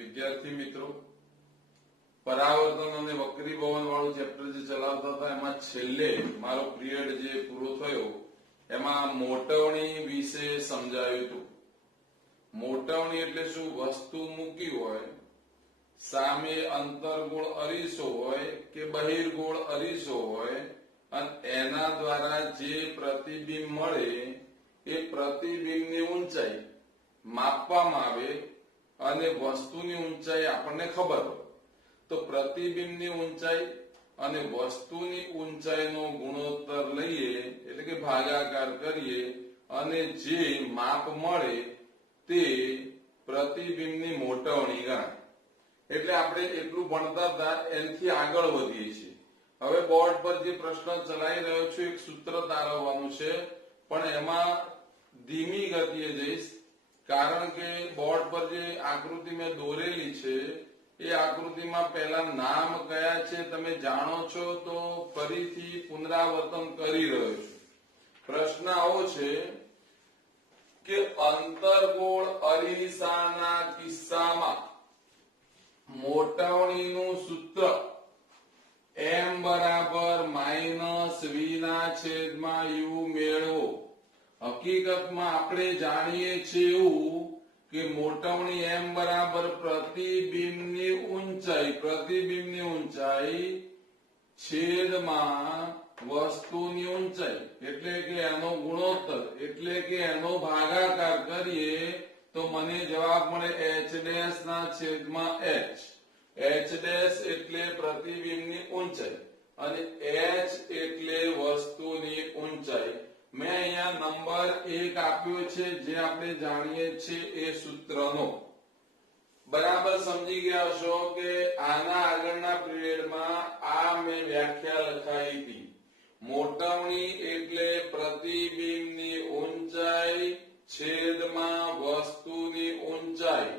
વિદ્યાર્થી મિત્રો, પરાવર્તન અને વક્રીભવન વાળું ચેપ્ટર જે ચલાવતા હતા એમાં છેલ્લે મારો પિરિયડ જે પૂરો થયો એમાં મોટવણી વિશે સમજાવ્યું હતું. મોટવણી એટલે શું? વસ્તુ મૂકી હોય, સામે અંતર્ગોળ અરીસો હોય કે બહિર્ગોળ અરીસો હોય અને એના દ્વારા જે પ્રતિબિંબ મળે એ પ્રતિબિંબની ઊંચાઈ માપવામાં આવે અને વસ્તુની ઊંચાઈ આપણને ખબર હોય તો પ્રતિબિંબની ઊંચાઈ અને વસ્તુની ઊંચાઈનો ગુણોત્તર લઈએ એટલે કે ભાગાકાર કરીએ અને જે માપ મળે તે પ્રતિબિંબની મોટવણી ગણાય. એટલે આપણે એટલું ભણતા હતા એનાથી આગળ વધીએ છીએ. હવે બોર્ડ પર જે પ્રશ્ન ચલાવી રહ્યો છું એક સૂત્ર તારવવાનું છે, પણ એમાં ધીમી ગતિએ જઈશ કારણ કે બોર્ડ પર જે આકૃતિ મેં દોરેલી છે એ આકૃતિમાં પહેલા નામ કયા છે તમે જાણો છો તો ફરીથી પુનરાવર્તન કરી રહ્યો છું. પ્રશ્ન આવો છે કે અંતર્ગોળ અરીસાના કિસ્સામાં મોટવણીનું સૂત્ર m બરાબર -v ના છેદમાં u મેળવો. હકીકતમાં આપણે જાણીએ છીએ એવું કે મોટવણી m બરાબર પ્રતિબિંબની ઊંચાઈ છેદમાં વસ્તુની ઊંચાઈ એટલે કે એનો ગુણોત્તર એટલે કે એનો ભાગાકાર કરીએ તો મને જવાબ મળે h' ના છેદમાં h. h' એટલે પ્રતિબિંબની ઊંચાઈ અને h એટલે વસ્તુની ઊંચાઈ. મેં અહીંયા નંબર 1 આપ્યો છે જે આપણે જાણીએ છીએ એ સૂત્રનો. બરાબર સમજી ગયા હશો કે આના આગળના પિરિયડમાં આ મેં વ્યાખ્યા લખાઈ હતી. મોટવણી એટલે પ્રતિબિંબની ઊંચાઈ છેદમાં વસ્તુની ઊંચાઈ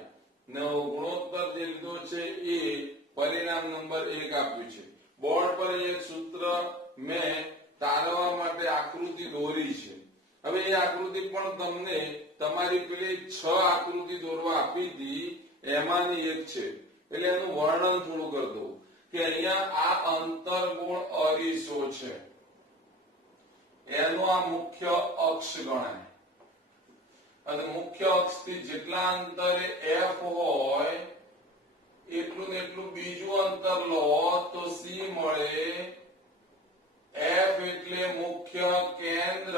નો ગુણોત્તર જે લીધો છે એ પરિણામ નંબર 1 આપ્યું છે. બોર્ડ પર એક સૂત્ર મેં તારવા માટે આકૃતિ દોરી છે. હવે એ આકૃતિ પણ તમને તમારી પેલી 6 આકૃતિ દોરવા આપી હતી એમાંની એક છે એટલે એનું વર્ણન થોડું કરી દઉં કે અહીંયા આ અંતર્ગોળ અરીસો છે એનો આ મુખ્ય અક્ષ ગણાય અને મુખ્ય અક્ષથી જેટલા અંતરે f હોય એટલું ને એટલું બીજું અંતર લો તો c મળે. f એટલે મુખ્ય કેન્દ્ર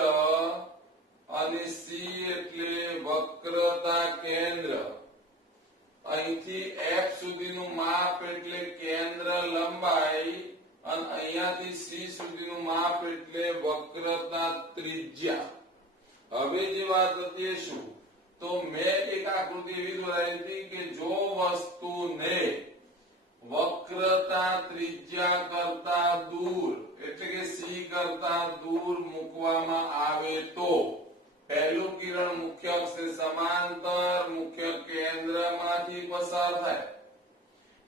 અને c એટલે વક્રતા કેન્દ્ર. અહીંથી f સુધીનું માપ એટલે કેન્દ્ર લંબાઈ અને અહીંયાથી c સુધીનું માપ એટલે વક્રતા ત્રિજ્યા. હવે જે વાત હતી શું તો મેં એક આકૃતિ એવી દોરાઈ હતી કે જો વસ્તુને વક્રતા ત્રિજ્યા કરતા દૂર એટલે કે c કરતા દૂર મૂકવામાં આવે તો પહેલું કિરણ મુખ્ય અક્ષને સમાંતર મુખ્ય કેન્દ્રમાંથી પસાર થાય,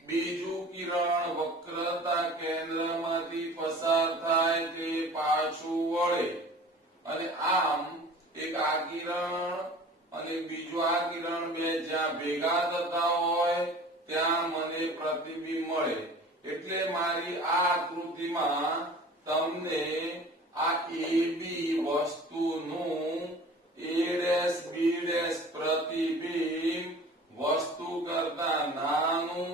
બીજું કિરણ વક્રતા કેન્દ્રમાંથી પસાર થાય તે પાછું વળે અને આમ એક આ કિરણ અને બીજું આ કિરણ બે જ્યાં ભેગા થતા હોય ત્યાં મને પ્રતિબિંબ મળે. એટલે મારી આ આકૃતિમાં તમને આ ab વસ્તુનું a' b' પ્રતિબિંબ વસ્તુ કરતા નાનું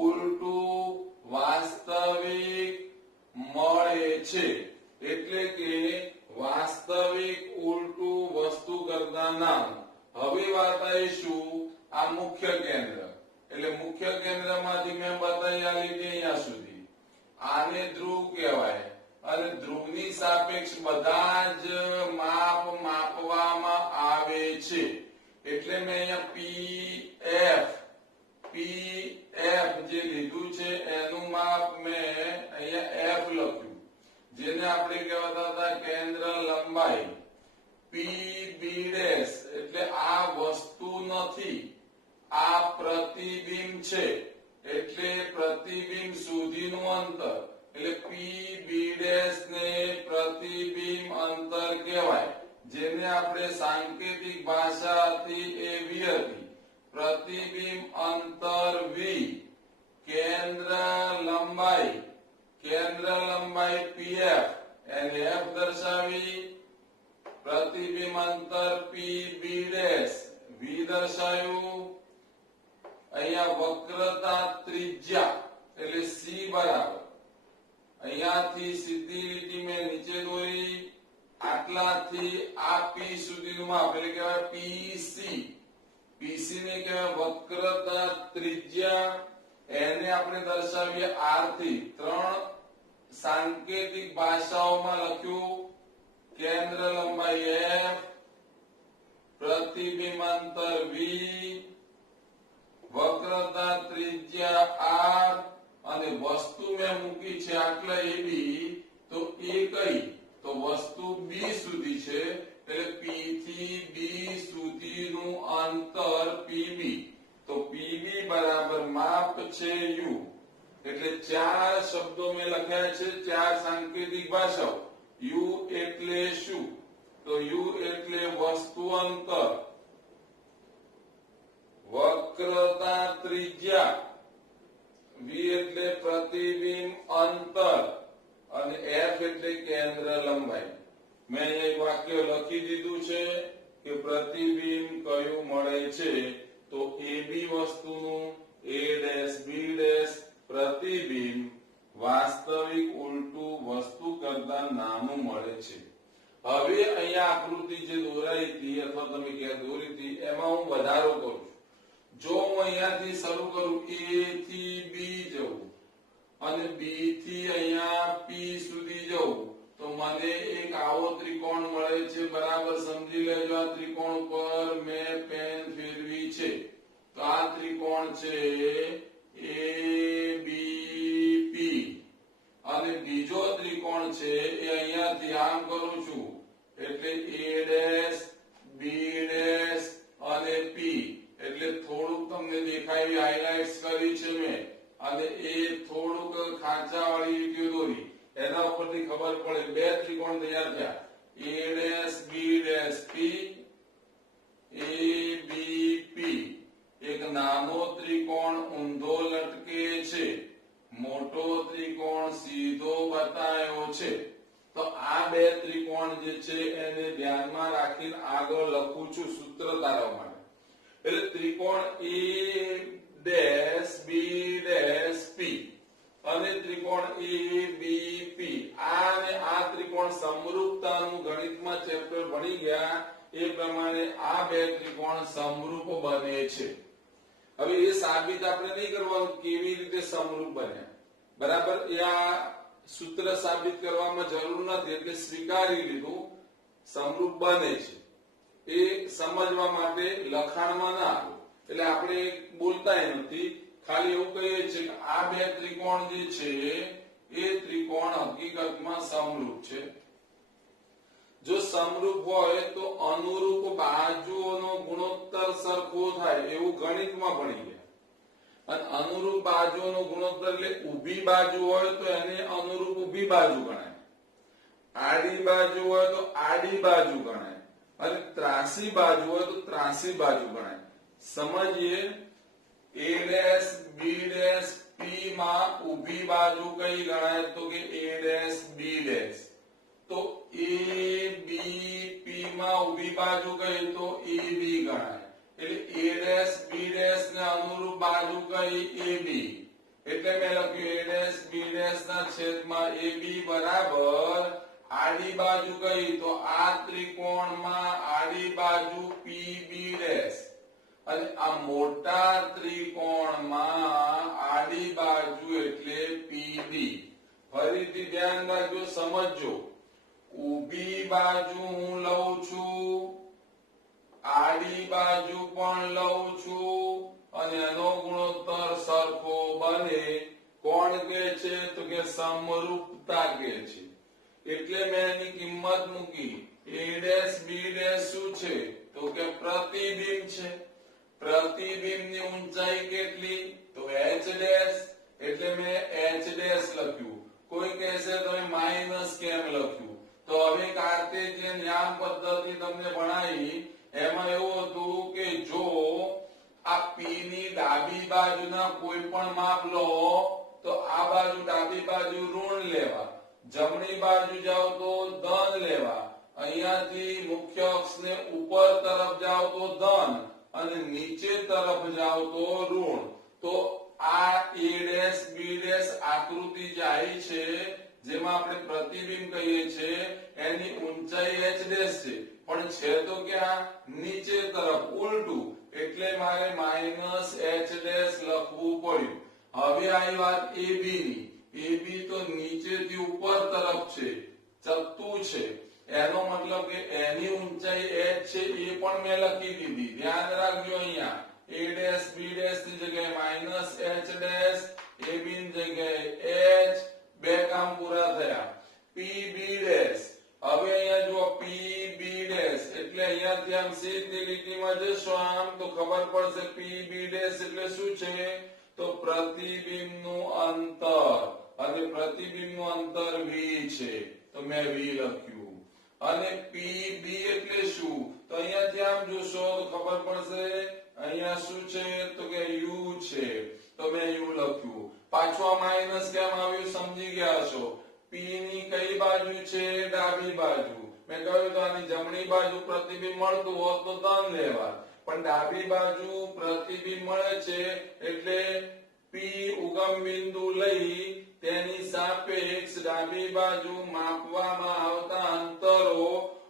ઉલટું વાસ્તવિક મળે છે. એટલે કે વાસ્તવિક ઉલટું વસ્તુ કરતા નાનું. હવે વાત આવીશું આ મુખ્ય કેન્દ્ર એટલે મુખ્ય કેન્દ્રમાંથી મેં બતાવી આ લીટી અહીંયા સુધી આને ધ્રુવ કહેવાય અને ધ્રુવની સાપેક્ષ બધા જ માપ માપવામાં આવે છે. એટલે મેં અહીંયા pf જે લીધું છે એનું માપ મેં અહીંયા f લખ્યું જેને આપણે કહેવાતા હતા કેન્દ્ર લંબાઈ. pb' એટલે આ વસ્તુ નથી આ પ્રતિબિંબ છે એટલે પ્રતિબિંબ સુધીનું અંતર એટલે pb' ને પ્રતિબિંબ અંતર કહેવાય જેને આપણે સાંકેતિક ભાષાથી એ v હતી પ્રતિબિંબ અંતર v, કેન્દ્ર લંબાઈ pf એને f દર્શાવી, પ્રતિબિંબ અંતર pb v દર્શાવ્યું, અહીંયા વક્રતા ત્રિજ્યા એટલે c બરાબર, અહીંયાથી સીધી લીટી મેં નીચે દોરી, આટલાથી આ p સુધીનું માપ એટલે કહેવાય pc, pc ને કહેવાય વક્રતા ત્રિજ્યા, એને આપણે દર્શાવીએ r થી. ત્રણ સાંકેતિક ભાષાઓમાં લખ્યું, કેન્દ્ર લંબાઈ f, પ્રતિબિંબ અંતર v, વક્રતા ત્રિજ્યા r, અને વસ્તુ મેં મૂકી છે આટલા ab, તો એ કઈ, તો વસ્તુ b સુધી છે એટલે p થી b સુધીનું અંતર pb, તો pb બરાબર માપ છે u. એટલે ચાર શબ્દો મેં લખ્યા છે, ચાર સાંકેતિક ભાષાઓ. u એટલે શું, તો u એટલે વસ્તુ અંતર, વક્રતા ત્રિજ્યા, v એટલે પ્રતિબિંબ અંતર, અને f એટલે કેન્દ્ર લંબાઈ. મેં અહીંયા એક વાક્ય લખી દીધું છે કે પ્રતિબિંબ કયું મળે છે, તો ab વસ્તુનું a' b' પ્રતિબિંબ વાસ્તવિક ઉલટું વસ્તુ કરતા નાનું મળે છે. હવે અહીંયા આકૃતિ જે દોરાઈ હતી અથવા તમે ક્યાં દોરી હતી એમાં હું વધારો કરું છું. જો હું અહીંયાથી શરૂ કરું a થી b જવું અને b થી અહીંયા p સુધી જવું, તો મને એક આવો ત્રિકોણ મળે છે. બરાબર સમજી લેજો, આ ત્રિકોણ પર મેં પેન ફેરવી છે, તો આ ત્રિકોણ છે ABP, અને બીજો ત્રિકોણ છે એ અહીંયાથી આમ કરું છું એટલે a' b' અને p, એટલે થોડુંક તમને દેખાય એવી હાઇલાઇટ્સ કરી છે મેં, અને એ થોડુંક ખાંચાવાળી લીટીઓ દોરી, એના ઉપરથી ખબર પડે બે ત્રિકોણ તૈયાર થયા, a' b' p, ABP. એક નાનો ત્રિકોણ ઊંધો લટકે છે, મોટો ત્રિકોણ સીધો બતાવ્યો છે. તો આ બે ત્રિકોણ જે છે એને ધ્યાનમાં રાખીને આગળ લખું છું સૂત્ર તારવવા માટે. એટલે ત્રિકોણ A'B' P અને ત્રિકોણ ABP, આ અને આ ત્રિકોણ સમરૂપતાનું ગણિતમાં ચેપ્ટર ભણી ગયા એ પ્રમાણે આ બે ત્રિકોણ સમરૂપ બને છે. હવે એ સાબિત આપણે નહીં કરવાનું કેવી રીતે સમરૂપ બન્યા, બરાબર, એ આ સૂત્ર સાબિત કરવામાં જરૂર નથી, એટલે સ્વીકારી લીધું સમરૂપ બને છે. એ સમજવા માટે લખાણમાં ના આવ્યું, એટલે આપણે બોલતા નથી, ખાલી એવું કહીએ છીએ કે આ બે ત્રિકોણ જે છે એ ત્રિકોણ હકીકતમાં સમરૂપ છે. જો સમરૂપ હોય તો અનુરૂપ બાજુઓનો ગુણોત્તર સરખો થાય એવું ગણિતમાં ભણી ગયા. અને અનુરૂપ બાજુઓનો ગુણોત્તર એટલે ઊભી બાજુ હોય તો એને અનુરૂપ ઊભી બાજુ ગણાય, આડી બાજુ હોય તો આડી બાજુ ગણાય, અને ત્રાસી બાજુ હોય તો ત્રાસી બાજુ ગણાય. સમજીએ, a', b' p માં ઊભી બાજુ કઈ ગણાય, તો કે a', b'. તો ABP માં ઊભી બાજુ કઈ, તો AB ગણાય. એટલે a', b' ને અનુરૂપ બાજુ કઈ, AB. એટલે મેં લખ્યું a', b' ના છેદમાં AB બરાબર આડી બાજુ કઈ, તો આ ત્રિકોણમાં આડી બાજુ PB', અને આ મોટા ત્રિકોણમાં આડી બાજુ એટલે PB. ફરીથી ધ્યાન રાખજો, સમજજો. ઊભી બાજુ હું લઉં છું, આડી બાજુ પણ લઉં છું, અને એનો ગુણોત્તર સરખો બને. કોણ કે છે, તો કે સમરૂપતા કે છે. એટલે મેં એની કિંમત મૂકી. a' b' શું છે, તો કે પ્રતિબિંબ છે. પ્રતિબિંબની ઊંચાઈ કેટલી, તો h', એટલે મેં h' લખ્યું. કોઈ કહેશે તમે માઈનસ કેમ લખ્યું, તો હવે કાર્ટેશિયન યામ પદ્ધતિ તમને ભણાવી, એમાં એવું હતું કે જો આ પી ની ડાબી બાજુના કોઈ પણ માપ લો તો આ બાજુ ડાબી બાજુ ઋણ લેવા, જમણી બાજુ જાઓ તો ધન લેવા, અહીંયાથી મુખ્ય અક્ષને ઉપર તરફ જાઓ તો ધન અને નીચે તરફ જાઓ તો ઋણ. તો આ a ડેશ b ડેશ આકૃતિ જાય છે જેમાં આપણે પ્રતિબિંબ કહીએ છીએ એની ઊંચાઈ h ડેશ છે પણ છે તો ક્યાં નીચે તરફ ઉલટું એટલે મારે માઈનસ h ડેશ લખવું પડ્યું. હવે આવી વાત ab ની. ab તો નીચેથી ઉપર તરફ છે, ચત્તુ છે, એનો મતલબ કે એની ઊંચાઈ h છે એ પણ મેં લખી દીધી. ધ્યાન રાખજો અહીંયા a ડેશ b ડેશ ની જગ્યાએ માઈનસ h ડેશ, ab ની જગ્યાએ h, બે કામ પૂરા થયા. pb ડેશ, હવે અહીંયા જો pb ડેશ એટલે અહીંયાથી આમ સીધી લીટીમાં જશો આમ તો ખબર પડશે pb ડેશ એટલે શું છે તો પ્રતિબિંબનું અંતર, અને પ્રતિબિંબનું અંતર v છે તો મેં v લખ્યું. અને pb એટલે શું તો અહીંયાથી આમ જોશો તો ખબર પડશે અહીંયા શું છે તો કે u છે તો મેં u લખ્યું. પાછું આ માઈનસ કેમ આવ્યું સમજી ગયા છો. p ની કઈ બાજુ છે ડાબી બાજુ. મેં કહ્યું તો આની જમણી બાજુ પ્રતિબિંબ મળતું હોત તો ધન લેવા પણ ડાબી બાજુ પ્રતિબિંબ મળે છે એટલે p ઉગમ બિંદુ લઈ તેની સાપેક્ષ ડાબી બાજુ માપવામાં આવતા અંતરો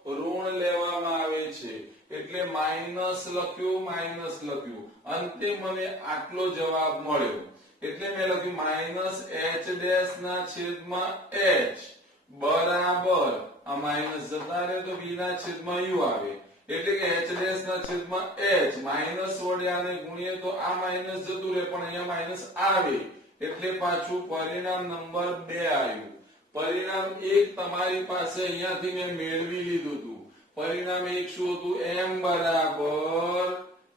ઋણ લેવામાં આવે છે એટલે માઈનસ લખ્યું. અંતે મને આટલો જવાબ મળ્યો એટલે મેં લખ્યું માઈનસ h ડેશ ના છેદમાં h બરાબર આ માઈનસ જતા રહે તો v ના છેદમાં u આવે એટલે કે h ડેશ ના છેદમાં h માઈનસ વડે આને ગુણીએ તો આ માઈનસ જતું રહે પણ અહીંયા માઈનસ આવે એટલે પાછું પરિણામ નંબર 2 આવ્યું. પરિણામ 1 તમારી પાસે અહીંયાથી મેં મેળવી લીધું હતું. પરિણામ 1 શું હતું m બરાબર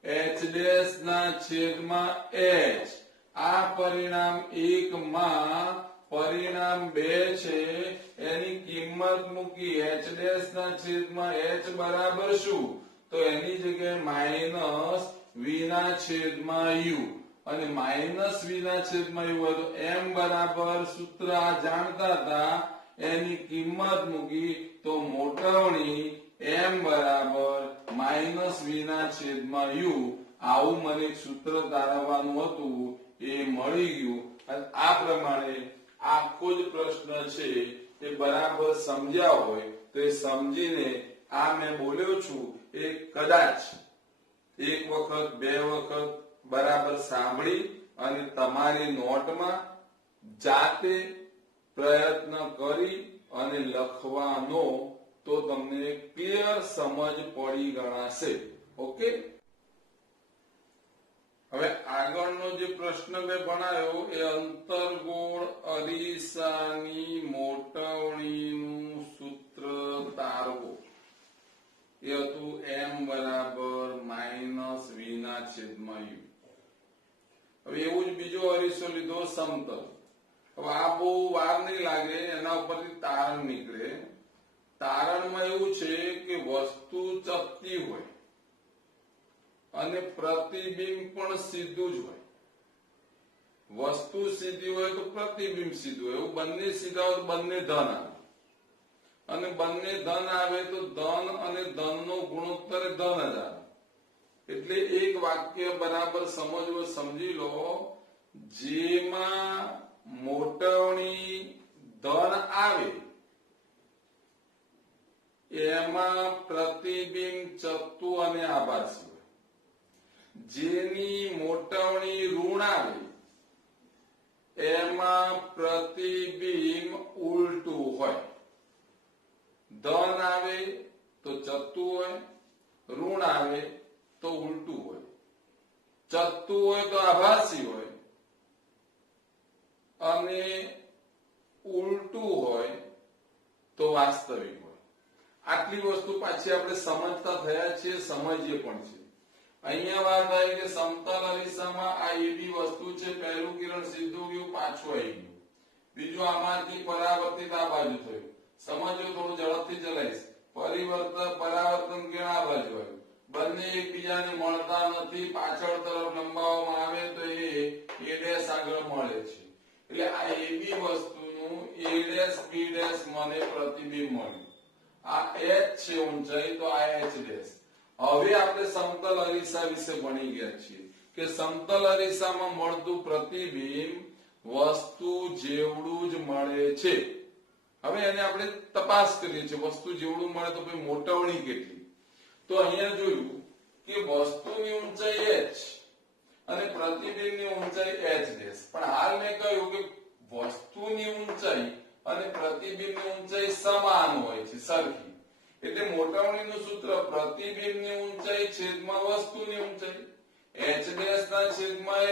h ડેશ ના છેદમાં h. આ પરિણામ 1 માં પરિણામ 2 છે એની કિંમત મૂકી h ડેશ ના છેદમાં h બરાબર શું તો એની જગ્યાએ માઈનસ v ના છેદમાં u અને માઈનસ v ના છેદમાં u હોય તો m બરાબર સૂત્ર આ જાણતા હતા એની કિંમત મૂકી તો મોટવણી m બરાબર માઈનસ v ના છેદમાં u આવું મને સૂત્ર તારવવાનું હતું એ મળી ગયું. અને આ પ્રમાણે આખો જ પ્રશ્ન છે એ બરાબર સમજ્યા હોય તો એ સમજીને આ મેં બોલ્યો છું એ કદાચ એક વખત બે વખત બરાબર સાંભળી અને તમારી નોટમાં જાતે પ્રયત્ન કરી અને લખવાનો તો તમને ક્લિયર સમજ પડી ગણાશે. ઓકે, હવે આગળનો જે પ્રશ્ન મેં ભણાયો એ અંતર્ગોળ અરીસાની મોટવણીનું સૂત્ર તારવો એ હતું m બરાબર માઈનસ v ના છેદમાં u. હવે એવું જ બીજો અરીસો લીધો સમતલ. હવે આ બહુ વાર નહીં લાગે એના ઉપરથી તારણ નીકળે. તારણમાં એવું છે કે વસ્તુ ચપટી હોય અને પ્રતિબિંબ પણ સીધું જ હોય. વસ્તુ સીધી હોય તો પ્રતિબિંબ સીધું હોય. એવું બંને સીધા હોય તો બંને ધન આવે અને બંને ધન આવે તો ધન અને ધનનો ગુણોત્તર ધન જ આવે. એટલે એક વાક્ય બરાબર સમજવો સમજી લો. જેમાં મોટવણી ધન આવે એમાં પ્રતિબિંબ ચત્તુ અને આભાસી હોય. જેની મોટવણી ઋણ આવે એમાં પ્રતિબિંબ ઉલટું હોય. ધન આવે તો ચત્તુ હોય, ઋણ આવે તો ઉલટું હોય. ચત્તુ હોય તો આભાસી હોય અને ઉલટું હોય તો વાસ્તવિક હોય. આટલી વસ્તુ પાછી આપણે સમજતા થયા છીએ, સમજીએ પણ છે. અહીંયા વાત આવી કે સમતલ અરીસામાં આ એવી વસ્તુ છે. પહેલું કિરણ સીધું ગયું, પાછું આવી ગયું. બીજું આમાંથી પરાવર્તિત આ બાજુ થયું. સમજો, થોડું ઝડપથી ચલાવીશ. પરાવર્તન કિરણ આ બાજુ આવ્યું, બંને એકબીજાને મળતા નથી, પાછળ તરફ લંબાવવામાં આવે તો એ ડેશ આગળ મળે છે, એટલે આ AB વસ્તુનું A ડેશ B ડેશ મને પ્રતિબિંબ મળ્યું. આ H છે ઊંચાઈ, તો આ H ડેશ. હવે આપણે સમતલ અરીસા વિશે ભણી ગયા છીએ કે સમતલ અરીસામાં મળતું પ્રતિબિંબ વસ્તુ જેવડું જ મળે છે. હવે એને આપણે તપાસ કરીએ છીએ, વસ્તુ જેવડું મળે તો પછી મોટવણી કેટલી. તો અહીંયા જોયું કે વસ્તુની ઊંચાઈ h અને પ્રતિબિંબની ઊંચાઈ h ડેશ. પણ હાલ મેં કહ્યું કે વસ્તુની ઊંચાઈ અને પ્રતિબિંબની ઊંચાઈ સમાન હોય છે, સરખી. એટલે મોટવણીનું સૂત્ર પ્રતિબિંબની ઊંચાઈ છેદમાં વસ્તુની ઊંચાઈ, h ડેશ ના છેદમાં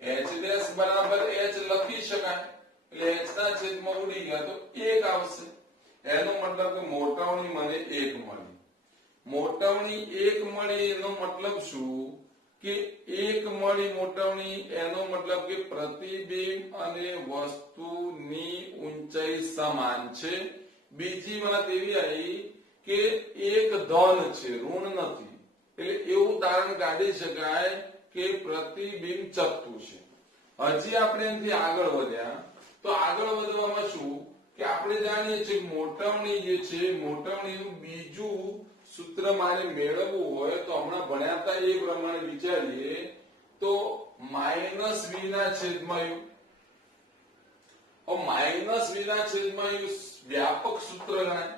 h ડેશ બરાબર h લખી શકાય, એટલે h ના છેદમાં ઉડી ગયા તો 1 આવશે. એનો મતલબ કે મોટવણી મને 1 મળી. મોટવણી 1 મળી એનો મતલબ શું કે 1 મળી મોટવણી, એનો મતલબ કે પ્રતિબિંબ અને વસ્તુની ઊંચાઈ સમાન છે. બીજી વાત એવી આવી કે એક ધન છે, ઋણ નથી, એટલે એવું તારણ કાઢી શકાય કે પ્રતિબિંબ ચપટું છે. હજી આપણે એનાથી આગળ વધ્યા તો આગળ વધવામાં શું કે આપણે જાણીએ છીએ મોટવણી જે છે, મોટવણીનું બીજું સૂત્ર મારે મેળવવું હોય તો હમણાં ભણ્યા હતા એ પ્રમાણે વિચારીએ તો માઇનસ v ના છેદમાં u. માઇનસ v ના છેદમાં u વ્યાપક સૂત્ર ગણાય.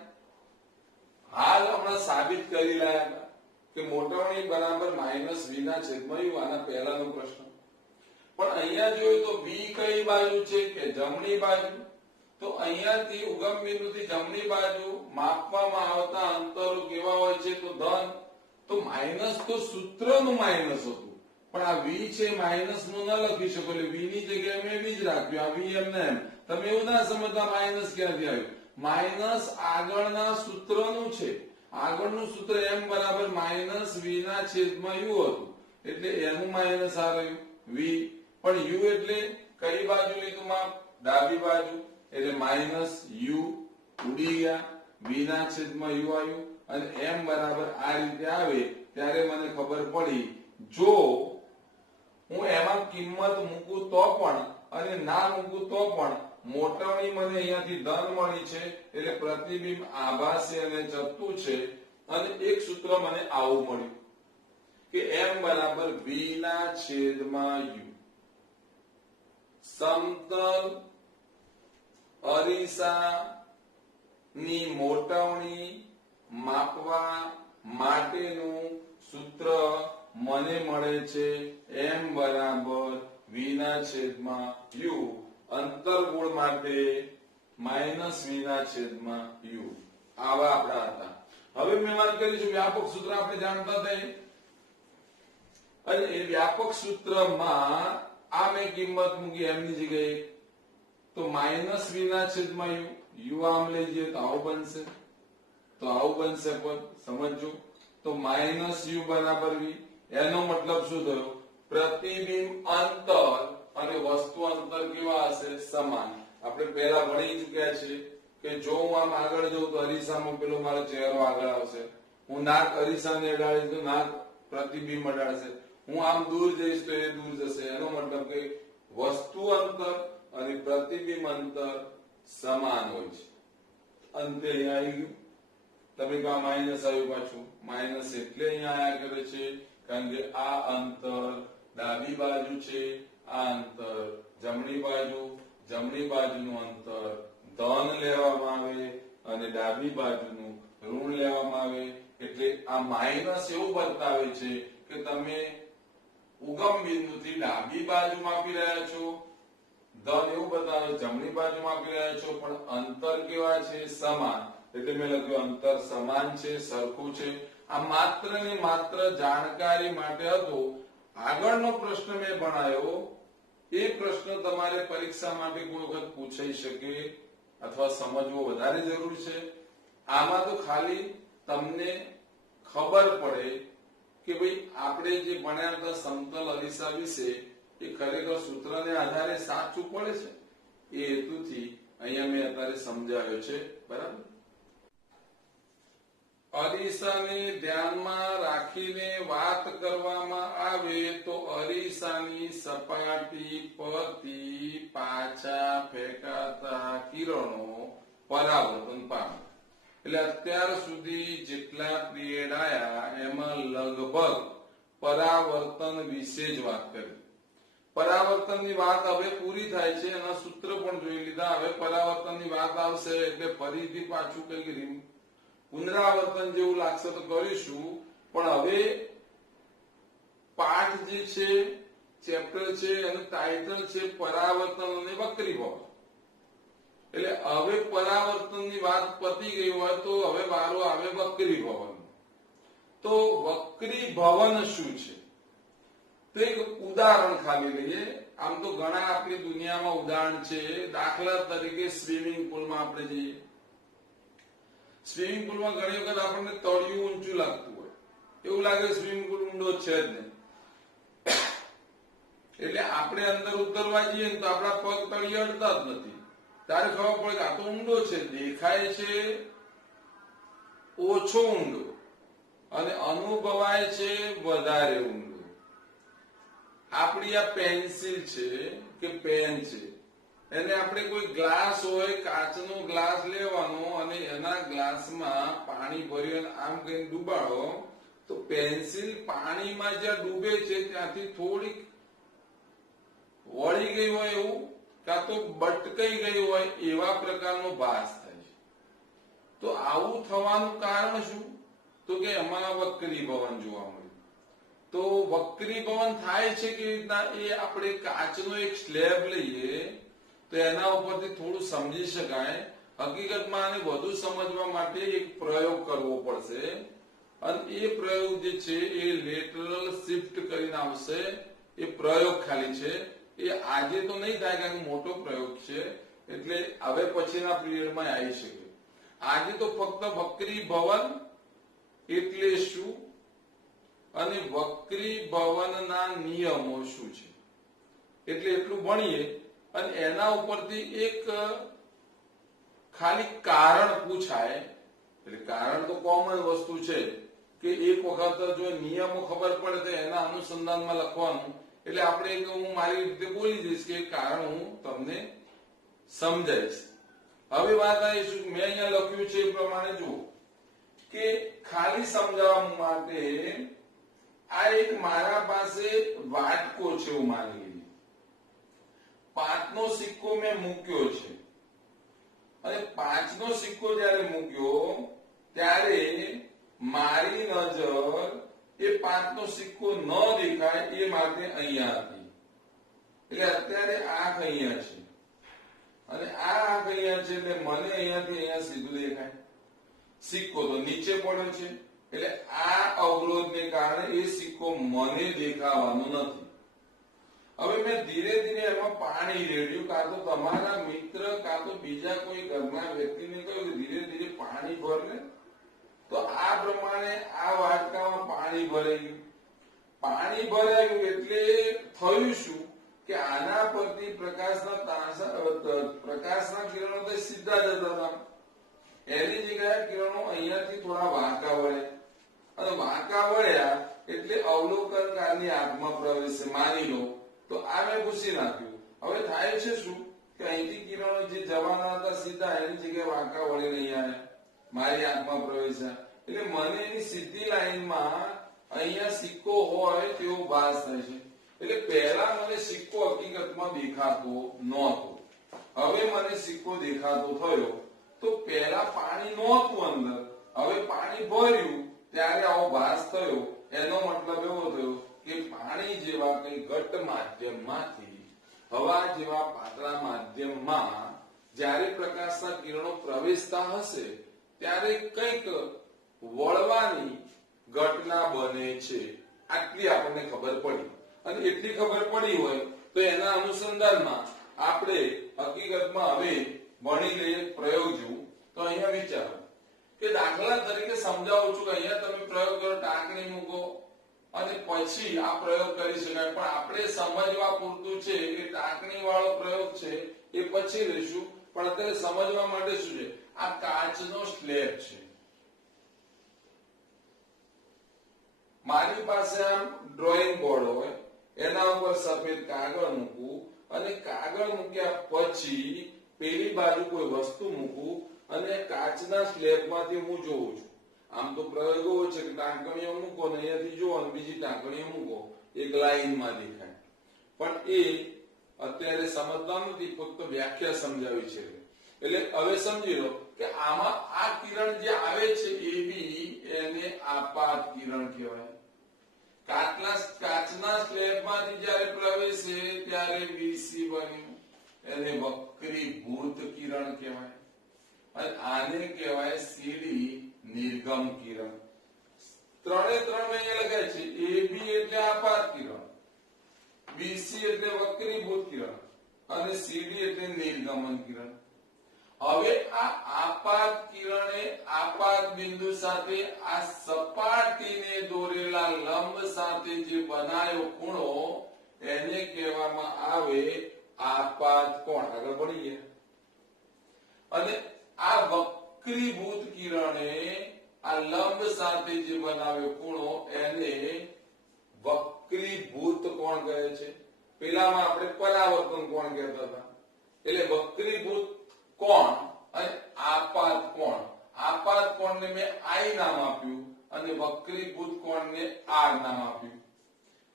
હાલ હમણાં સાબિત કરી લાયા હતા કે મોટવણી બરાબર માઇનસ v ના છેદમાં u. આના પહેલાનો પ્રશ્ન. પણ અહીંયા જોયું તો v કઈ બાજુ છે કે જમણી બાજુ. તો અહીંયાથી ઉગમ બિંદુથી જમણી બાજુ માપવામાં આવતા અંતરો કેવા હોય છે તો ધન. તો માઇનસ તો સૂત્રનું માઇનસ હતું, પણ આ v છે માઇનસ નું ન લખી શકો, એટલે v ની જગ્યાએ મેં v જ રાખ્યું. આ v એમને એમ તમે એવું ના સમજતા માઇનસ ક્યાંથી આવ્યું. માઇનસ આગળના સૂત્રનું છે. આગળનું સૂત્ર m બરાબર માઇનસ v ના છેદમાં u હતું, એટલે એનું માઇનસ આ રહ્યું v. પણ u એટલે કઈ બાજુ લીધું માપ? ડાબી બાજુ, એટલે માઇનસ u ઉડી ગયા, v ના છેદમાં u આવ્યું. અને m બરાબર આ રીતે આવે ત્યારે મને ખબર પડી જો હું એમાં કિંમત મૂકું તો પણ અને ના મૂકું તો પણ મોટવણી મને અહીંયાથી ધન મળી છે, એટલે પ્રતિબિંબ આભાસી અને ચપટું છે. અને એક સૂત્ર મને આવું મળ્યું કે m બરાબર v ના છેદમાં u. સમતલ અરીસા ની મોટવણી માપવા માટેનું સૂત્ર મને મળે છે m બરાબર v ના છેદમાં u. અંતર્ગોળ માટે માઇનસ v ના છેદમાં u. આવા આપણા હતા. હવે મેં વાત કરીશું વ્યાપક સૂત્ર આપણે જાણતા હતા, અને એ વ્યાપક સૂત્રમાં આ મેં કિંમત મૂકી m ની જગ્યાએ, તો માઇનસ v ના છેદમાં u. u આમ લઈ જઈએ તો આવું બનશે, તો આવું બનશે પદ. સમજો તો માઇનસ u બરાબર v. એનો મતલબ શું થયો? પ્રતિબિંબ અંતર અને વસ્તુ અંતર કેવા હશે? સમાન. આપણે પહેલા ભણી ચૂક્યા છીએ કે જો હું આમ આગળ જઉં તો અરીસામાં પેલો મારો ચહેરો આગળ આવશે, હું નાક અરીસાને અડાડીશ તો નાક પ્રતિબિંબ અડાડશે, હું આમ દૂર જઈશ તો એ દૂર જશે. એનો મતલબ કે વસ્તુ અંતર અને પ્રતિબિંબ અંતર સમાન હોય છે. અંતે અહીંયા આવી ગયું. તમે કહો માઇનસ આવ્યું, પાછું માઇનસ એટલે અહીંયા આયા કરે છે કારણ કે આ અંતર ડાબી બાજુ છે, આ અંતર જમણી બાજુ, જમણી બાજુનું અંતર ધન લેવામાં આવે અને ડાબી બાજુનું ઋણ લેવામાં આવે. એટલે આ માઇનસ એવું બતાવે છે કે તમે ઉગમ બિંદુથી ડાબી બાજુ માપી રહ્યા છો, ધન એવું બતાવે જમણી બાજુ માપી રહ્યા છો, પણ અંતર કેવા છે? સમાન. એટલે મેં લખ્યું અંતર સમાન છે, સરખું છે. આ માત્ર ને માત્ર જાણકારી માટે હતું. આગળનો પ્રશ્ન મેં ભણાયો, એ પ્રશ્ન તમારે પરીક્ષા માટે કોઈ વખત પૂછાઈ શકે અથવા સમજવો વધારે જરૂર છે. આમાં તો ખાલી તમને ખબર પડે કે ભાઈ આપણે જે ભણ્યા હતા સમતલ અરીસા વિશે એ ખરેખર સૂત્રને આધારે સાચું પડે છે. એ હેતુથી અહીંયા મેં અત્યારે સમજાવ્યો છે. બરાબર. અરીસાને ધ્યાનમાં રાખીને વાત કરવામાં આવે તો અરીસાની સપાટી પરથી પાછા ફેંકાતા કિરણો પરાવર્તન પામે. એટલે અત્યાર સુધી જેટલા પિરિયડ આયા એમાં લગભગ પરાવર્તન વિશે જ વાત કરી. પરાવર્તનની વાત હવે પૂરી થાય છે, એના સૂત્ર પણ જોઈ લીધા. હવે પરાવર્તનની વાત આવશે એટલે ફરીથી પાછું કઈક પુનરાવર્તન જેવું લાગશે તો કરીશું. પણ હવે પાઠ જે છે, ચેપ્ટર છે, એનું ટાઇટલ છે પરાવર્તન અને વક્રીભવન. એટલે હવે પરાવર્તનની વાત પતી ગઈ હોય તો હવે વારો આવે વક્રીભવન. તો વક્રીભવન શું છે તો એક ઉદાહરણ ખાલી લઈએ. આમ તો ઘણા આપણી દુનિયામાં ઉદાહરણ છે. દાખલા તરીકે સ્વિમિંગ પુલમાં આપણે જઈએ. સ્વિમિંગ પુલમાં ઘણી વખત આપણને તળિયું ઊંચું લાગતું હોય, એવું લાગે સ્વિમિંગ પુલ ઊંડો છે જ નહીં. એટલે આપણે અંદર ઉતરવા જઈએ તો આપણા પગ તળિયે અડતા જ નથી. ત્યારે ખબર પડે કે આ તો ઊંડો છે. દેખાય છે ઓછો ઊંડો અને અનુભવાય છે વધારે ઊંડો. આપણી આ પેન્સિલ છે કે પેન છે, એને આપણે કોઈ ગ્લાસ હોય, કાચનો ગ્લાસ લેવાનો અને એના ગ્લાસમાં પાણી ભરી આમ કઈ ડૂબાડો તો પેન્સિલ પાણીમાં જ્યાં ડૂબે છે ત્યાંથી થોડીક વળી ગઈ હોય એવું, કાં તો બટકાઈ ગઈ હોય એવા પ્રકારનો ભાસ થાય છે. તો આવું થવાનું કારણ શું? તો કે એમાં વક્રીભવન જોવા મળે. તો વક્રીભવન થાય છે કે રીતના એ આપણે કાચનો એક સ્લેબ લઈએ તો એના ઉપરથી થોડું સમજી શકાય. હકીકતમાં આને વધુ સમજવા માટે એક પ્રયોગ કરવો પડશે અને એ પ્રયોગ જે છે એ લેટરલ શિફ્ટ કરીને આવશે. એ પ્રયોગ ખાલી છે, એ આજે તો નહીં થાય કારણ કે મોટો પ્રયોગ છે, એટલે હવે પછીના પિરિયડમાં આવી શકે. આજે તો ફક્ત વક્રીભવન એટલે શું અને વક્રીભવનના નિયમો શું છે એટલે એટલું ભણીએ અને એના ઉપરથી એક ખાલી કારણ પૂછાય. એટલે કારણ તો કોમન વસ્તુ છે કે એક વખત જો નિયમો ખબર પડે તો એના અનુસંધાનમાં લખવાનું. એટલે આપણે હું મારી રીતે બોલી દઈશ કે કારણ હું તમને સમજાઈશ. હવે વાત આવીશું, મેં અહીંયા લખ્યું છે એ પ્રમાણે જુઓ કે ખાલી સમજાવવા માટે આ એક મારા પાસે વાટકો છે એવું માની લઈએ. 5નો સિક્કો મેં મૂક્યો છે અને 5નો સિક્કો જયારે મૂક્યો ત્યારે મારી નજર એ 5નો સિક્કો ન દેખાય એ માટે અહીંયા હતી. એટલે અત્યારે આંખ અહીંયા છે અને આ આંખ અહીંયા છે એટલે મને અહીંયાથી અહીંયા સીધું દેખાય. સિક્કો તો નીચે પડ્યો છે એટલે આ અવરોધને કારણે એ સિક્કો મને દેખાવાનો નથી. હવે મેં ધીરે ધીરે એમાં પાણી રેડ્યું, કાં તો તમારા મિત્ર કાં તો બીજા કોઈ ઘરના વ્યક્તિને કહ્યું કે ધીરે ધીરે પાણી ભરને. તો આ પ્રમાણે આ વાટકામાં પાણી ભરાઈ ગયું. પાણી ભરાયું એટલે થયું શું કે આના પરથી પ્રકાશના કિરણો તો સીધા જતા હતા. એની જગ્યાએ કિરણો અહીંયાથી થોડા વાંકા વળ્યા અને વાંકા વળ્યા એટલે અવલોકનકારની આંખમાં પ્રવેશે માની લો. તો આ મેં પૂછી નાખ્યું. હવે થાય છે શું કે અહીંથી કિરણો જે જવાના હતા સીધા એની જગ્યાએ વાંકા વળીને અહીંયા મારી આંખમાં પ્રવેશ્યા. એટલે મને એની સીધી લાઈનમાં અહીંયા સિક્કો હોય તેવો ભાસ થાય છે. એટલે પહેલા મને સિક્કો હકીકતમાં દેખાતો નહોતો, હવે મને સિક્કો દેખાતો થયો. તો પહેલા પાણી નહોતું અંદર, હવે પાણી ભર્યું ત્યારે આવો ભાસ થયો. એનો મતલબ એવો થયો કે પાણી જેવા કઈ ઘટ્ટ માધ્યમમાંથી હવા જેવા પાતળા માધ્યમમાં જ્યારે પ્રકાશના કિરણો પ્રવેશતા હશે ત્યારે કંઈક વળવાની ઘટના બને છે. આટલી આપણને ખબર પડી અને એટલી ખબર પડી હોય તો એના અનુસંધાનમાં આપણે હકીકતમાં હવે ભણી લઈએ પ્રયોગ જેવું. તો અહીંયા વિચારો કે દાખલા તરીકે સમજાવું છું કે અહીંયા તમે પ્રયોગ કરો, ટાંકણી મૂકો અને પછી આ પ્રયોગ કરી શકાય. પણ આપણે સમજવા પૂરતું છે કે ટાંકણી વાળો પ્રયોગ છે એ પછી લઈશું. પણ અત્યારે સમજવા માટે શું છે, આ કાચનો સ્લેબ છે મારી પાસે આમ ડ્રોઈંગ બોર્ડ હોય, એના ઉપર સફેદ કાગળ મૂકું અને કાગળ મૂક્યા પછી પેલી બાજુ કોઈ વસ્તુ મૂકું અને કાચના સ્લેબમાંથી હું જોઉં છું. આમ તો પ્રયોગો છે કે ટાંકણીઓ મૂકો ને અહીંયાથી જુઓ અને બીજી ટાંકણીઓ મૂકો, એક લાઈનમાં દેખાય. પણ એ અત્યારે સમજતા નથી, ફક્ત વ્યાખ્યા સમજાવી છે. એટલે હવે સમજી લો કે આમાં આ કિરણ જે આવે છે એ બી એને આપાત કિરણ કહેવાય. કાચના સ્લેબમાંથી જ્યારે પ્રવેશે ત્યારે વીસી બન્યું, એને વક્રીભૂત કિરણ કહેવાય. અને આને કહેવાય સીડી નિર્ગમ કિરણ. ત્રણે ત્રણ અહીંયા લખાય છે. એબી એટલે આપાત કિરણ, બીસી એટલે વક્રીભૂત કિરણ અને સીડી એટલે નિર્ગમન કિરણ. હવે આ આપાત કિરણે આપાત બિંદુ સાથે આ સપાટીને દોરેલા લંબ સાથે જે બનાયો ખૂણો એને કહેવામાં આવે આપાત કોણ. આગળ बढ़ીએ. અને આ વક્રીભૂત કિરણે આ લંબ સાથે જે બનાવ્યો ખૂણો એને વક્રીભૂત કોણ કહે છે. પેલામાં આપણે પરાવર્તન કોણ કહેતા હતા. એટલે વક્રીભૂત કોણ અને આપાત કોણ. આપાત કોણને મેં આઈ નામ આપ્યું અને વક્રીભૂત કોણને આર નામ આપ્યું.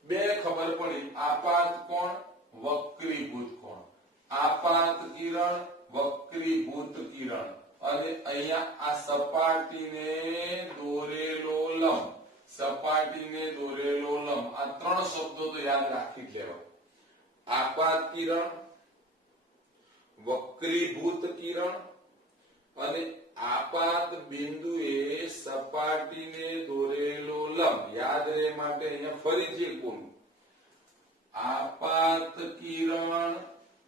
બે ખબર પડી, આપાત કોણ, વક્રીભૂત કોણ. આપાત કિરણ, વક્રીભૂત કિરણ. અને અહીંયા આ સપાટીને દોરેલો લંબ, સપાટીને દોરેલો લંબ, આ ત્રણ શબ્દો તો યાદ રાખી જ લેવા. આપાત કિરણ, વક્રીભૂત કિરણ અને આપાત બિંદુએ સપાટીને દોરેલો લંબ. યાદ રહે માટે અહીંયા ફરીથી બોલું. આપાત કિરણ,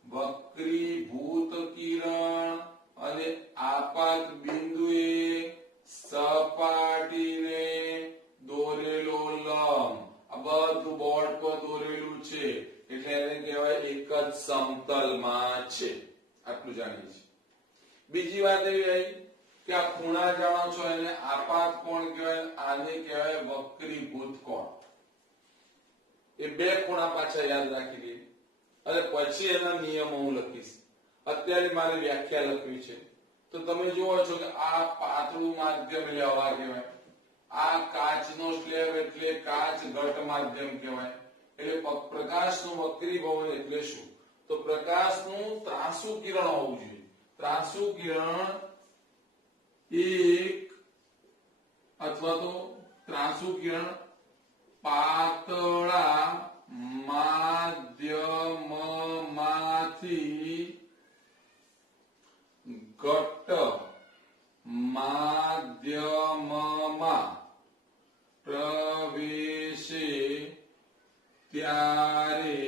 વક્રીભૂત કિરણ અને આપાત બિંદુએ સપાટીને દોરેલો લંબ. આ બધું બોર્ડ પર દોરેલું છે એટલે એને કહેવાય એક જ સમતલમાં છે. આટલું જાણીએ છીએ. બીજી વાત એવી આવી કે આ ખૂણા જાણો છો એને આપાત કોણ કહેવાય, આને કહેવાય વક્રીભૂત કોણ. એ બે ખૂણા પાછા યાદ રાખી લઈએ અને પછી એના નિયમો હું લખીશ. અત્યારે મારે વ્યાખ્યા લખવી છે તો તમે જુઓ છો કે આ પાતળું માધ્યમ લેવા કહેવાય. આ કાચનો સ્લેબ એટલે કાચ ઘટ માધ્યમ કહેવાય. એટલે પ્રકાશનું વક્રીભવન એટલે શું? તો પ્રકાશનું ત્રાંસુ કિરણ હોવું જોઈએ. ત્રાંસુ કિરણ એક અથવા તો ત્રાંસુ કિરણ પાતળા માધ્યમમાંથી ઘટ્ટ માધ્યમમાં પ્રવેશે ત્યારે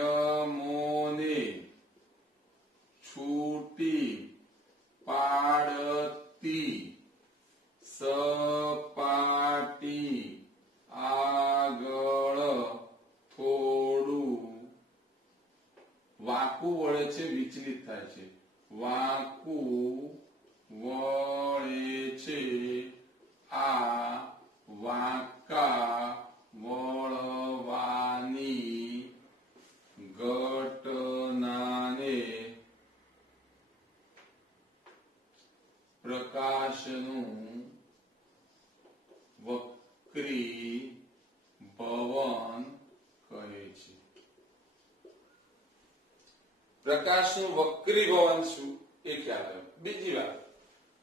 માધ્યમોને છૂટી પાડતી સપાટી આગળ થોડું વાંકું વળે છે, વિચલિત થાય છે. વાંકું વળે છે. આ વાંકા વળવાની ઘટનાને પ્રકાશનું વક્રીભવન કહે છે. પ્રકાશનું વક્રીભવન શું એ ખ્યાલ આવ્યો. બીજી વાત,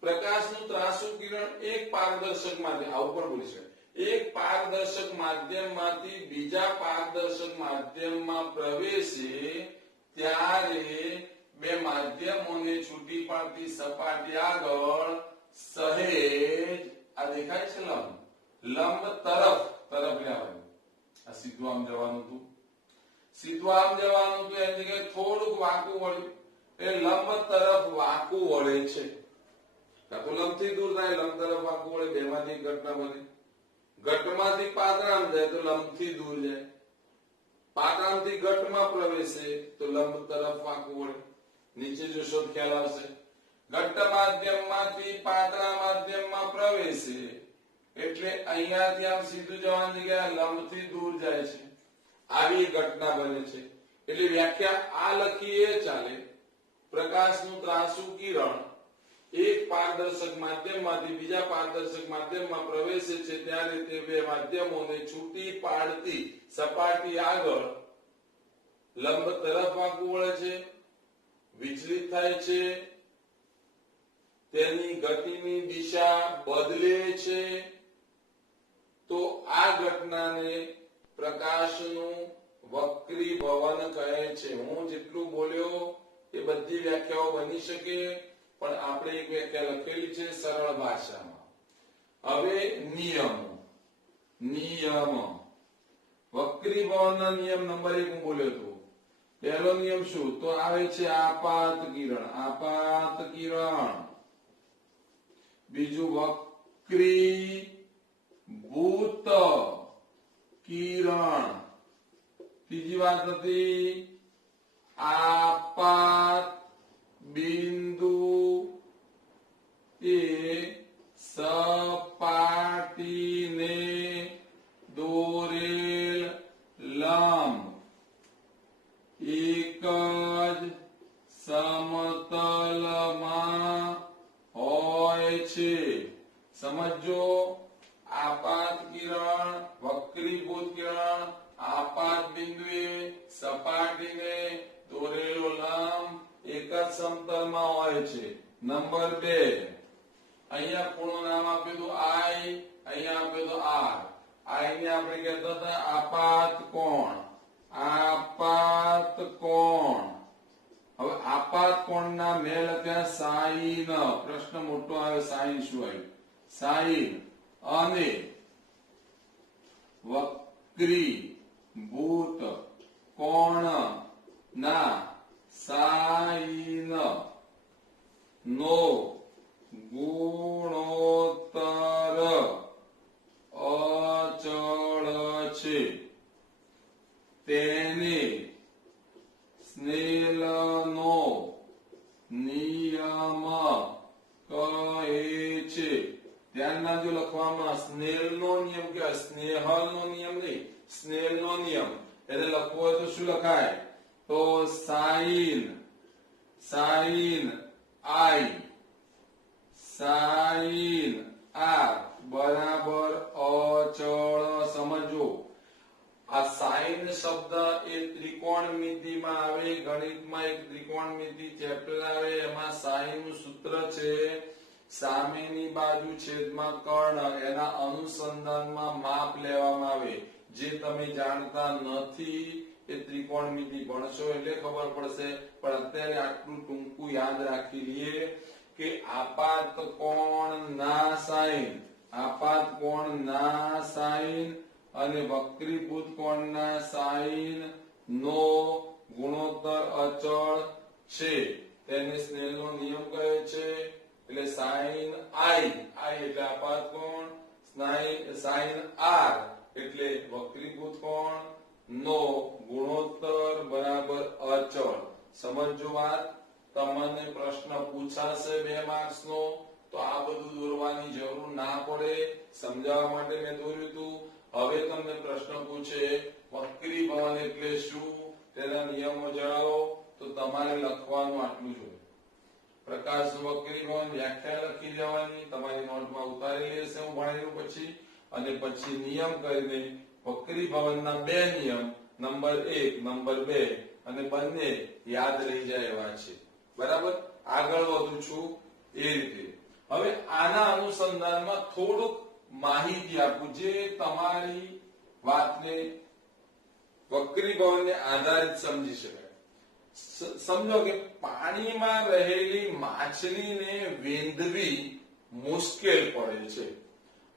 પ્રકાશનું ત્રાંસુ કિરણ એક પારદર્શક માધ્યમ, આવું પણ બોલી શકાય, એક પારદર્શક માધ્યમમાંથી બીજા પારદર્શક માધ્યમમાં પ્રવેશે ત્યારે બે માધ્યમોને છૂટી પાડતી સપાટી આગળ સહેજ, આ દેખાય છે લંબ, લંબ તરફ લેવાનું. આ સીધું આમ જવાનું હતું, સીધું આમ જવાનું હતું, એની જગ્યાએ થોડુંક વાંકું વળ્યું એટલે લંબ તરફ વાંકું વળે છે. કાં તો લંબ થી દૂર થાય, લંબ તરફ વાંકું વળે, બેમાંથી ઘટના બને. ઘટમાંથી પાતળામાં જાય તો લંબ થી દૂર જાય, પાતળામાંથી ઘટમાં પ્રવેશે તો લંબ તરફ વાંકું વળે. નીચે જોશો ખ્યાલ આવશે. ઘટ્ટ માધ્યમમાંથી પાતળા માધ્યમમાં પ્રવેશે એટલે અહીંયાથી આમ સીધું જવાની જગ્યાએ લંબથી દૂર જાય છે, આવી ઘટના બને છે. એટલે વ્યાખ્યા આ લખીએ ચાલે. પ્રકાશનું ત્રાંસુ કિરણ એક પારદર્શક માધ્યમમાંથી બીજા પારદર્શક માધ્યમમાં પ્રવેશે છે ત્યારે તે બે માધ્યમોને છૂટી પાડતી સપાટી આગળ લંબ તરફ આગળ વળે છે, વિચલિત થાય છે, તેની ગતિની દિશા બદલે છે. તો આ ઘટનાને પ્રકાશનું વક્રીભવન કહે છે. હું જેટલું બોલ્યો એ બધી વ્યાખ્યાઓ બની શકે, પણ આપણે એક વ્યાખ્યા લખેલી છે સરળ ભાષામાં. હવે નિયમ વક્રીભવનના નિયમ નંબર 1 હું બોલ્યો હતો. પહેલો નિયમ શું? તો આવે છે આપાત કિરણ. બીજું વક્રીભૂત કિરણ. ત્રીજી વાત હતી આપાત બિંદુ એ સપાટીને દોરેલ લંબ એક જ સમતલમાં હોય છે. સમજો, આપાત કિરણ, વક્રીભૂત કિરણ, આપાત બિંદુએ સપાટીને દોરેલો લંબ એક જ સમતલમાં હોય છે. નંબર 2, અહીંયા પૂર્ણ નામ આપ્યું હતું I, અહીંયા આપ્યું હતું R. I ને આપણે કહેતા હતા આપાત કોણ. હવે આપાત કોણના મેલ લખ્યા સાઈન. પ્રશ્ન મોટો આવે, સાઈન શું આવ્યું? સાઈન. અને વક્રીભૂત કોણ ના સાઈન નો ગુણોત્તર અચળ છે. તેને સ્નેલનો નિયમ કહે છે. ધ્યાન નાખજો લખવામાં. સ્નેલનો નિયમ કહેવાય, સ્નેહલનો નિયમ નહીં, સ્નેલનો નિયમ. એને લખવું હોય તો શું લખાય? તો સાઈન I સાઈન R બરાબર અચળ. સમજો, આ સાઈન શબ્દ એ ત્રિકોણમિતિમાં આવે. ગણિતમાં એક ત્રિકોણમિતિ ચેપ્ટર આવે, એમાં સાઈન નું સૂત્ર છે સામેની બાજુ છેદમાં કર્ણ. એના અનુસંધાનમાં માપ લેવામાં આવે. જે તમે જાણતા નથી એ ત્રિકોણમિતિ ભણશો એટલે ખબર પડશે, પણ અત્યારે આટલું ટૂંકું યાદ રાખી લઈએ કે આપાત કોણ ના સાઈન અને વક્રીભૂત કોણના સાઈન નો ગુણોત્તર અચળ છે. તેને સ્નેલનો નિયમ કહે છે. એટલે સાઈન I એટલે આપાત કોણ, સાઈન R એટલે વક્રીભૂત કોણ નો ગુણોત્તર બરાબર અચળ. સમજો વાત. તમને પ્રશ્ન પૂછાશે 2 માર્ક્સ નો, તો આ બધું દોરવાની જરૂર ના પડે. સમજાવવા માટે મેં દોર્યું હતું. હવે તમને પ્રશ્ન પૂછે વક્રીભવન એટલે શું, તેના નિયમો જણાવો, તો તમારે લખવાનું આટલું જ હોય. પ્રકાશનું વક્રીભવન વ્યાખ્યા લખી દેવાની, તમારી નોટમાં ઉતારી લેશે હું ભણેલું પછી. અને પછી નિયમ કરીને વક્રીભવનના 2 નિયમ, નંબર 1, નંબર 2, અને બંને યાદ રહી જાય એવા છે. બરાબર? આગળ વધું છું એ રીતે. હવે આના અનુસંધાનમાં થોડુંક માહિતી આપું જે તમારી વાતને વક્રીભવનને આધારિત સમજી શકાય. સમજો કે પાણીમાં રહેલી માછલીને વેંધવી મુશ્કેલ પડે છે.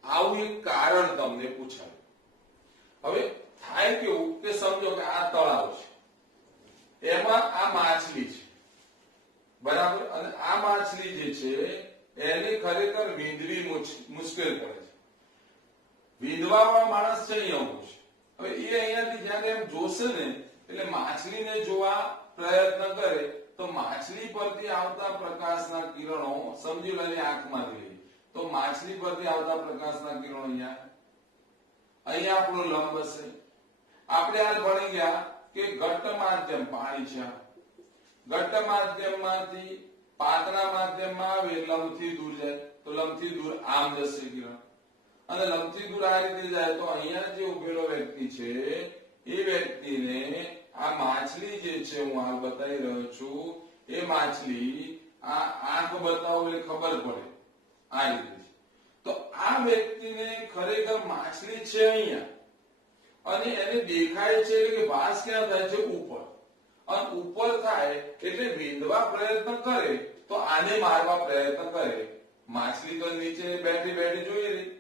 આવું એક કારણ તમને પૂછાય. હવે થાય કેવું કે સમજો કે આ તળાવ છે, એમાં આ માછલી છે, બરાબર? અને આ માછલી જે છે એને ખરેખર વીંધવી મુશ્કેલ પડે છે. વીંધવા વાળો માણસ છે અહીંયા ઉભો છે. હવે એ અહીંયાથી જયારે એમ જોશે ને એટલે માછલીને જોવા પ્રયત્ન કરે તો માછલી પરથી આવતા પ્રકાશના કિરણો સમજી લો આંખમાંથી લઈ તો તો માછલી પરથી આવતા પ્રકાશના કિરણો અહીંયા આપણો લંબ હશે. આપણે હાલ ભણી ગયા કે ઘટ્ટ માધ્યમ પાણી છે, ઘટ્ટ માધ્યમમાંથી પાતળા માધ્યમમાં આવે લંબથી દૂર જાય તો લંબથી દૂર આમ જશે કિરણ, અને લંબથી દૂર આ રીતે જાય તો અહીંયા જે ઉભેલો વ્યક્તિ છે એ વ્યક્તિને આ માછલી જે છે હું હાલ બતાવી રહ્યો છું એ માછલી આ આંખ બતાવો એટલે ખબર પડે આ રીતે. તો આ વ્યક્તિને ખરેખર માછલી છે અહીંયા અને એને દેખાય છે એટલે કે ભાસ ક્યાં થાય છે ઉપર, અને ઉપર થાય એટલે વિંધવા પ્રયત્ન કરે તો આને મારવા પ્રયત્ન કરે. માછલી તો નીચે બેઠી બેઠી જોઈ રહી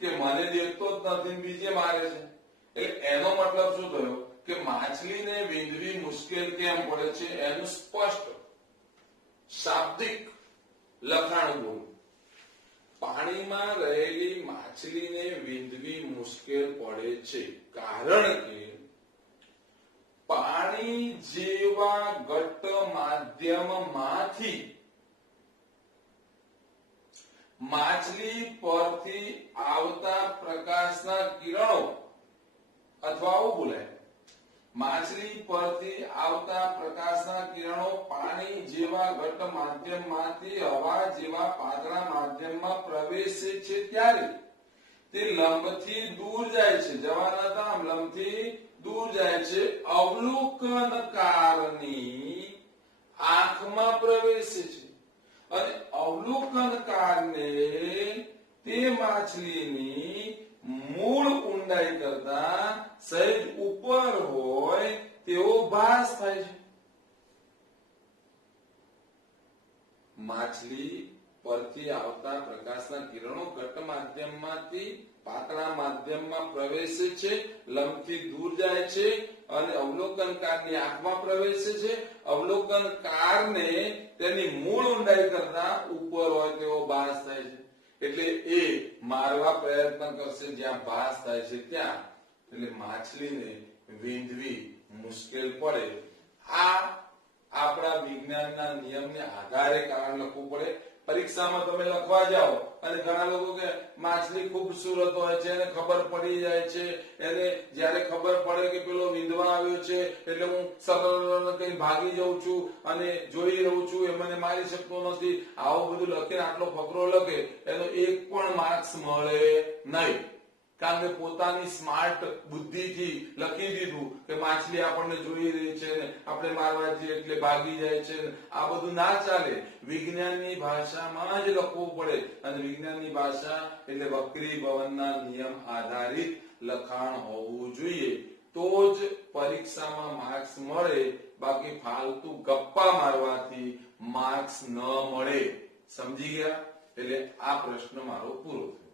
કે મને દેખતો જ નથી બીજે મારે છે, એટલે એનો મતલબ શું થયો કે માછલીને વિંધવી મુશ્કેલ કેમ પડે છે એનું સ્પષ્ટ શાબ્દિક લખાણ બોલું. પાણીમાં રહેલી માછલીને વિંધવી મુશ્કેલ પડે છે કારણ કે પાણી જેવા ઘટ્ટ માધ્યમમાંથી માછલી પરથી આવતા પ્રકાશના કિરણો, અથવા આવું બોલાય, માછલી પરથી આવતા પ્રકાશના કિરણો પાણી જેવા ઘટ્ટ માધ્યમમાંથી હવા જેવા પાતળા માધ્યમમાં પ્રવેશે છે ત્યારે તે લંબથી દૂર જાય છે, જવાના હતા લંબથી દૂર જાય છે, અવલોકનકારની આંખમાં પ્રવેશે છે, અને અવલોકનકારને તે માછલીની મૂળ ઊંડાઈ કરતા સહેજ ઉપર હોય તેવો ભાસ થાય છે. માછલી પરથી આવતા પ્રકાશના કિરણો ઘટ્ટ માધ્યમમાંથી પાતળા માધ્યમમાં પ્રવેશે છે, લંબથી દૂર જાય છે અને અવલોકનકારની આંખમાં પ્રવેશે છે. અવલોકનકારને તેની મૂળ ઊંડાઈ કરતા ઉપર હોય તેવો ભાસ થાય છે, એટલે એ મારવા પ્રયત્ન કરશે જ્યાં ભાસ થાય છે ત્યાં, એટલે માછલીને વિંધવી મુશ્કેલ પડે. આ આપણા વિજ્ઞાનના નિયમને આધારે કારણ લખવું પડે. પરીક્ષામાં તમે લખવા જાઓ અને ઘણા લોકો કે માછલી ખૂબસૂરત હોય છે એને ખબર પડી જાય છે, એને જ્યારે ખબર પડે કે પેલો વિંધવા આવ્યો છે એટલે હું સરળ કઈ ભાગી જાઉં છું અને જોઈ રહું છું એ મને મારી શકતો નથી, આવું બધું લખીને આટલો ફકરો લખે એનો એક પણ માર્ક્સ મળે નહીં. કારણ કે પોતાની સ્માર્ટ બુદ્ધિથી લખી દીધું કે માછલી આપણને જોઈ રહી છે ને આપણે મારવા જઈએ એટલે ભાગી જાય છે, આ બધું ના ચાલે. વિજ્ઞાનની ભાષામાં જ લખવું પડે, અને વિજ્ઞાનની ભાષા એટલે વક્રીભવનના નિયમ આધારિત લખાણ હોવું જોઈએ, તો જ પરીક્ષામાં માર્ક્સ મળે. બાકી ફાલતુ ગપ્પા મારવાથી માર્ક્સ ન મળે. સમજી ગયા? એટલે આ પ્રશ્ન મારો પૂરો થયો.